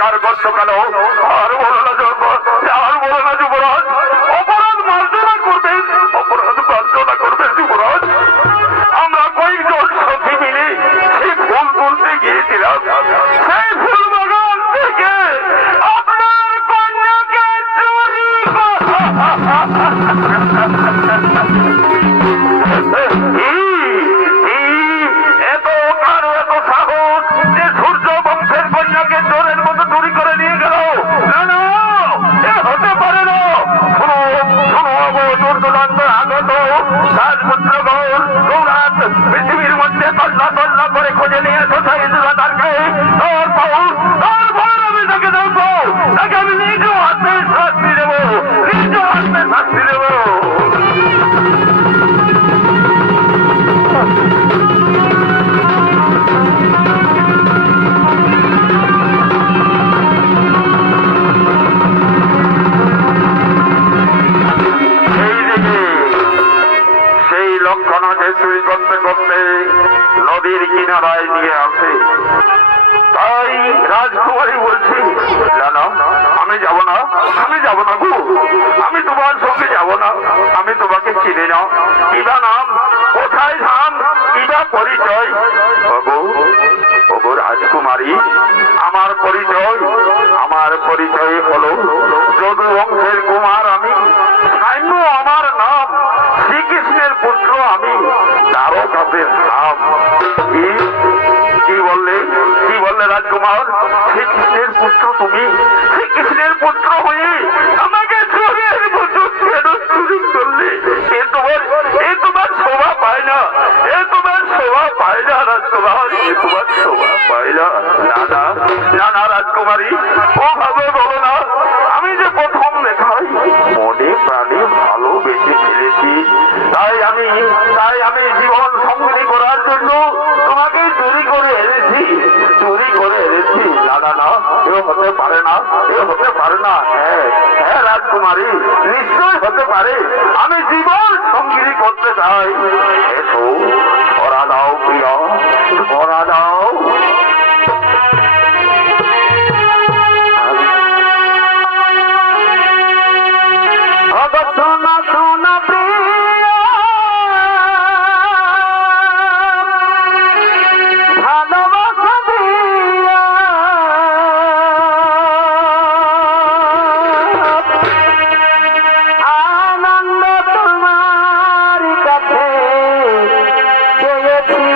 চিৎকার করছো কেন? আর বলো না যুবরাজ, অপরাধ মার্জনা করবে, অপরাধ মার্জনা করবে যুবরাজ। আমরা কয়েকজন সখী মিলে সেই ফুল তুলতে গিয়েছিলাম, সেই ফুল বাগান থেকে আপনার কন্যাকে চুরি এত সাহস যে সূর্য বংশের কন্যাকে চোরের মতো চুরি করে নিয়ে গেল? না, হতে পারে না। আগত রাজপুত্রগণ সৌরাত পৃথিবীর মধ্যে তল্লা করে খুঁজে নিয়ে তাকে আমি তাকে দেখবো, তাকে আমি নিজ হাতে শাস্তি দেবো। সেই লক্ষণকে চুরি করতে করতে নদীর কিনারায় নিয়ে আসে। তাই রাজকুমারী বলছি, জানো আমি যাব না গো, আমি তোমার সঙ্গে যাব না। আমি তোমাকে চিনি না, কিবা নাম, কোথায় ধাম, কিবা পরিচয়? ওগো রাজকুমারী, আমার পরিচয় হলো যদু বংশের কুমার আমি, সাম্য আমার নাম, শ্রীকৃষ্ণের পুত্র আমি, দ্বারকাপের নাম। কি বললে রাজকুমার? শ্রীকৃষ্ণের পুত্র তুমি? শ্রীকৃষ্ণের পুত্র হয়ে আমাকে চোরের মতো কেন চুরি করলে? এ তোমার শোভা পায় না, রাজকুমার, তোমার শোভা পায় না। না রাজকুমারী, ওভাবে বলো না। আমি যে প্রথম দেখাই মনে প্রাণে ভালোবেসে ফেলেছি, তাই আমি জীবন সঙ্গী করার জন্য তোমাকে চুরি করে এনেছি। না, এ হতে পারে না। হ্যাঁ রাজকুমারী, নিশ্চয় হতে পারে। আমি জীবন সঙ্গী করতে চাই। এসো, ধরা দাও প্রিয়, ধরা দাও। সোনা প্রিয়, ভালোবাসা দিয়া আনন্দ তোমার কাছে চেয়েছি।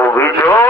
অভিযোগ